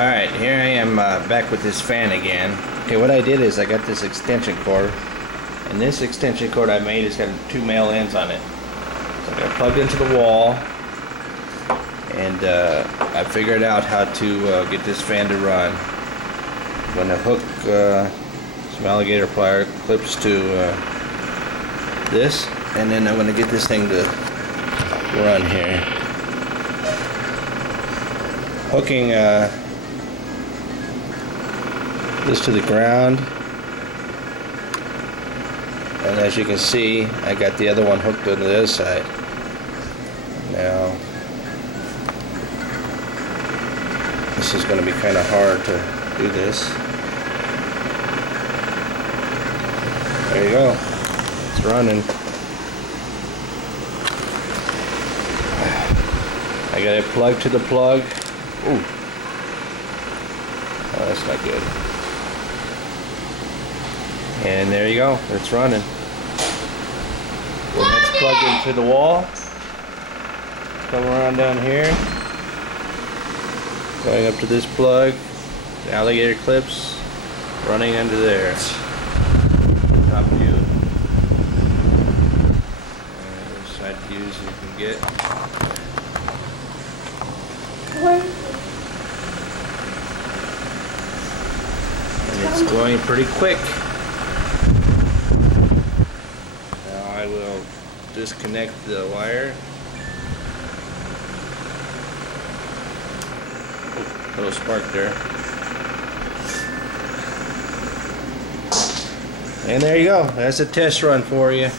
Alright, here I am back with this fan again. Okay, what I did is I got this extension cord, and this extension cord I made has got two male ends on it. So I got it plugged into the wall, and I figured out how to get this fan to run. I'm going to hook some alligator plier clips to this, and then I'm going to get this thing to run here. Hooking this to the ground, and as you can see, I got the other one hooked on the other side. Now this is going to be kind of hard to do this. There you go, it's running. I got it plugged to the plug. Ooh. Oh, that's not good. And there you go, it's running. Well, let's plug into the wall. Come around down here. Going up to this plug. The alligator clips running under there. Top view. And side views you can get. And it's going pretty quick. Now I will disconnect the wire. Oh, little spark there. And there you go. That's a test run for you.